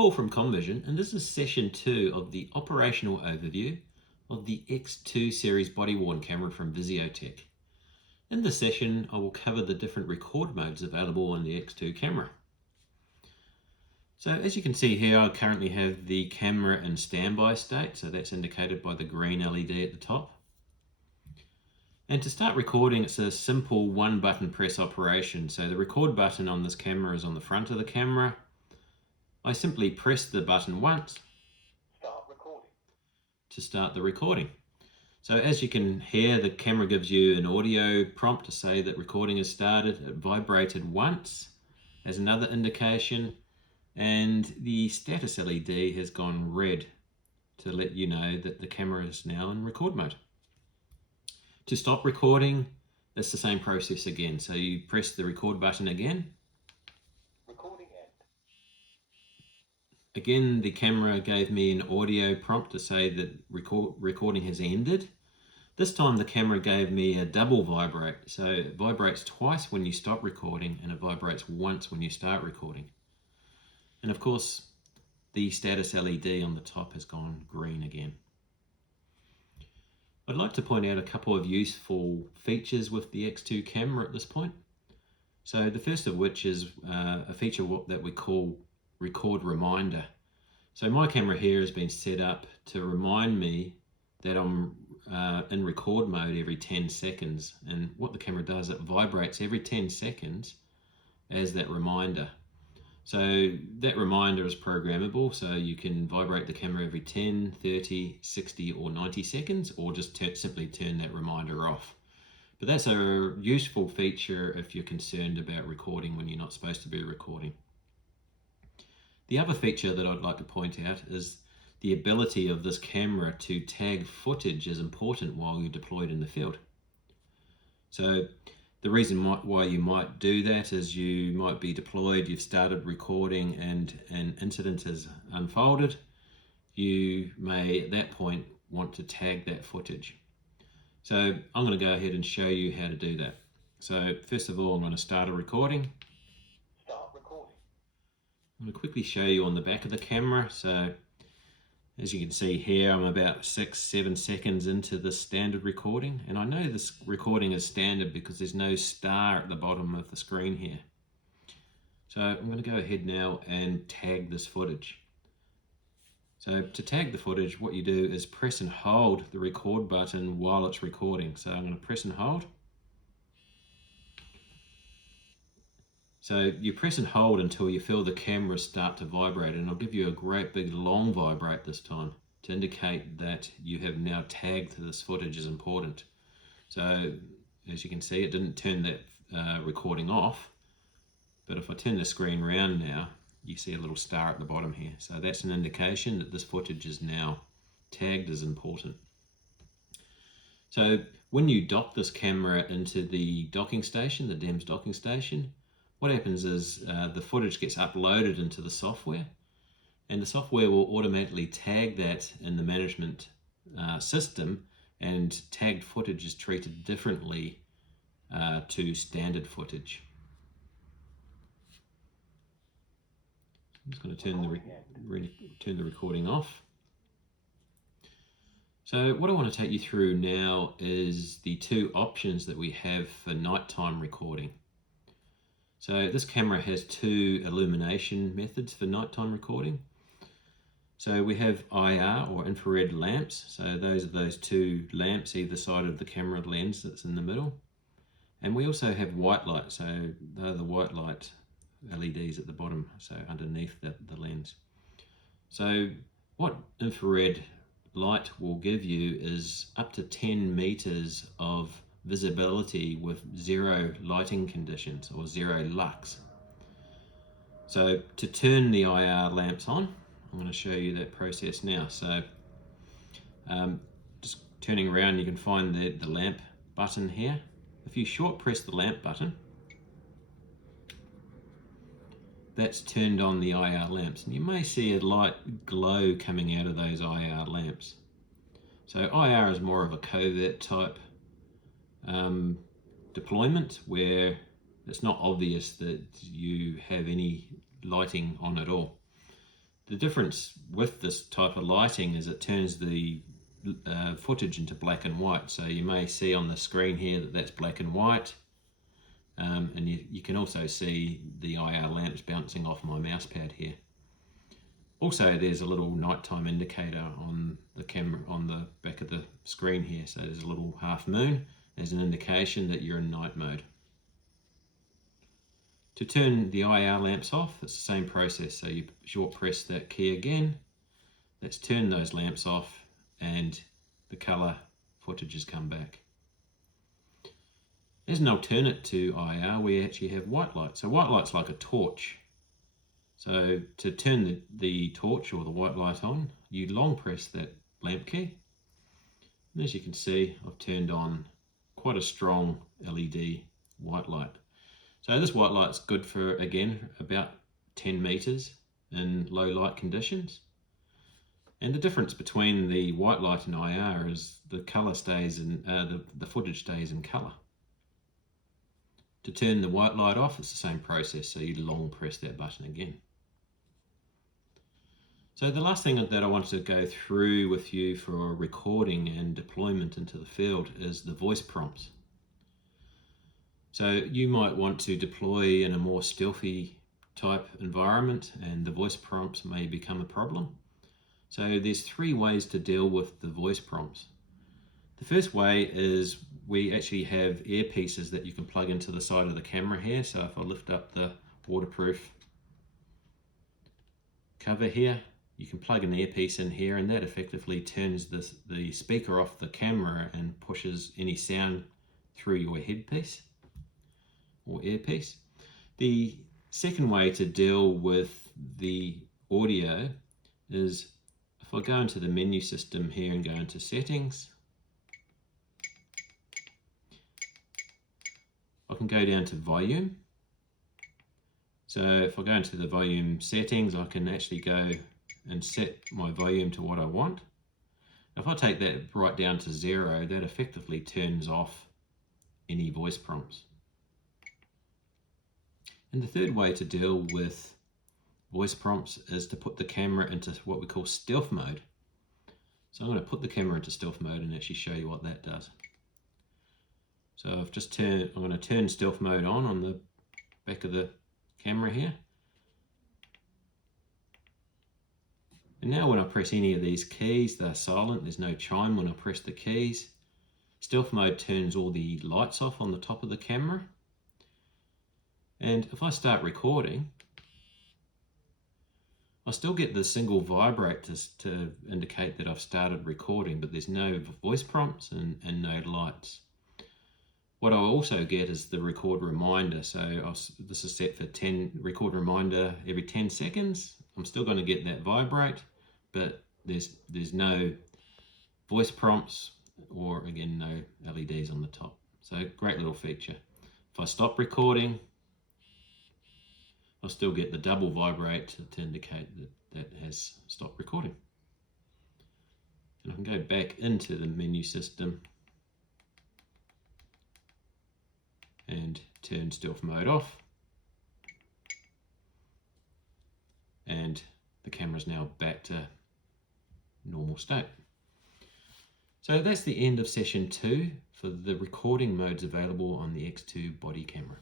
Paul from ComVision, and this is session 2 of the operational overview of the X2 series body-worn camera from Visiotech. In this session, I will cover the different record modes available on the X2 camera. So as you can see here, I currently have the camera in standby state, so that's indicated by the green LED at the top. And to start recording, it's a simple one button press operation. So the record button on this camera is on the front of the camera. I simply press the button once to start the recording. So as you can hear, the camera gives you an audio prompt to say that recording has started. It vibrated once as another indication, and the status LED has gone red to let you know that the camera is now in record mode. To stop recording, it's the same process again. So you press the record button again. Again, the camera gave me an audio prompt to say that recording has ended. This time the camera gave me a double vibrate. So it vibrates twice when you stop recording and it vibrates once when you start recording. And of course, the status LED on the top has gone green again. I'd like to point out a couple of useful features with the X2 camera at this point. So the first of which is a feature that we call record reminder. So my camera here has been set up to remind me that I'm in record mode every 10 seconds, and what the camera does, it vibrates every 10 seconds as that reminder. So that reminder is programmable, so you can vibrate the camera every 10, 30, 60 or 90 seconds, or just simply turn that reminder off. But that's a useful feature if you're concerned about recording when you're not supposed to be recording. The other feature that I'd like to point out is the ability of this camera to tag footage is important while you're deployed in the field. So the reason why you might do that is you might be deployed, you've started recording and an incident has unfolded. You may at that point want to tag that footage. So I'm going to go ahead and show you how to do that. So first of all, I'm going to start a recording. I'm going to quickly show you on the back of the camera. So as you can see here, I'm about 6-7 seconds into the standard recording, and I know this recording is standard because there's no star at the bottom of the screen here. So I'm going to go ahead now and tag this footage. So to tag the footage, what you do is press and hold the record button while it's recording. So I'm going to press and hold. So you press and hold until you feel the camera start to vibrate, and I'll give you a great big long vibrate this time to indicate that you have now tagged this footage as important. So as you can see, it didn't turn that recording off, but if I turn the screen around now, you see a little star at the bottom here. So that's an indication that this footage is now tagged as important. So when you dock this camera into the docking station, the DEMS docking station, what happens is the footage gets uploaded into the software, and the software will automatically tag that in the management system, and tagged footage is treated differently to standard footage. I'm just going to turn the recording off. So what I want to take you through now is the two options that we have for nighttime recording. So this camera has two illumination methods for nighttime recording. So we have IR or infrared lamps. So those are those two lamps either side of the camera lens that's in the middle. And we also have white light. So they're the white light LEDs at the bottom, so underneath the lens. So what infrared light will give you is up to 10 meters of visibility with zero lighting conditions or zero lux. So to turn the IR lamps on, I'm going to show you that process now. So just turning around, you can find the lamp button here. If you short press the lamp button, that's turned on the IR lamps, and you may see a light glow coming out of those IR lamps. So IR is more of a covert type deployment where it's not obvious that you have any lighting on at all. The difference with this type of lighting is it turns the footage into black and white. So you may see on the screen here that that's black and white. And you can also see the IR lamps bouncing off my mouse pad here. Also, there's a little nighttime indicator on the camera on the back of the screen here. So there's a little half moon as an indication that you're in night mode. To turn the IR lamps off, it's the same process. So you short press that key again. Let's turn those lamps off and the colour footage has come back. As an alternate to IR, we actually have white light. So white light's like a torch. So to turn the torch or the white light on, you long press that lamp key. And as you can see, I've turned on quite a strong LED white light. So this white light's good for, again, about 10 meters in low light conditions. And the difference between the white light and IR is the color stays in, the footage stays in color. To turn the white light off, it's the same process, so you long press that button again. So the last thing that I wanted to go through with you for recording and deployment into the field is the voice prompts. So you might want to deploy in a more stealthy type environment and the voice prompts may become a problem. So there's three ways to deal with the voice prompts. The first way is we actually have earpieces that you can plug into the side of the camera here. So if I lift up the waterproof cover here, you can plug an earpiece in here and that effectively turns the speaker off the camera and pushes any sound through your headpiece or earpiece. The second way to deal with the audio is if I go into the menu system here and go into settings, I can go down to volume. So if I go into the volume settings, I can actually go and set my volume to what I want. If I take that right down to 0, that effectively turns off any voice prompts. And the third way to deal with voice prompts is to put the camera into what we call stealth mode. So I'm going to put the camera into stealth mode and actually show you what that does. So I'm going to turn stealth mode on the back of the camera here. And now when I press any of these keys, they're silent, there's no chime when I press the keys. Stealth mode turns all the lights off on the top of the camera. And if I start recording, I still get the single vibrate to indicate that I've started recording, but there's no voice prompts and no lights. What I'll also get is the record reminder. So this is set for 10 record reminder every 10 seconds. I'm still going to get that vibrate, but there's no voice prompts or again no LEDs on the top. So great little feature. If I stop recording, I'll still get the double vibrate to indicate that has stopped recording. And I can go back into the menu system and turn stealth mode off. And the camera's now back to normal state. So that's the end of session 2 for the recording modes available on the X2 body camera.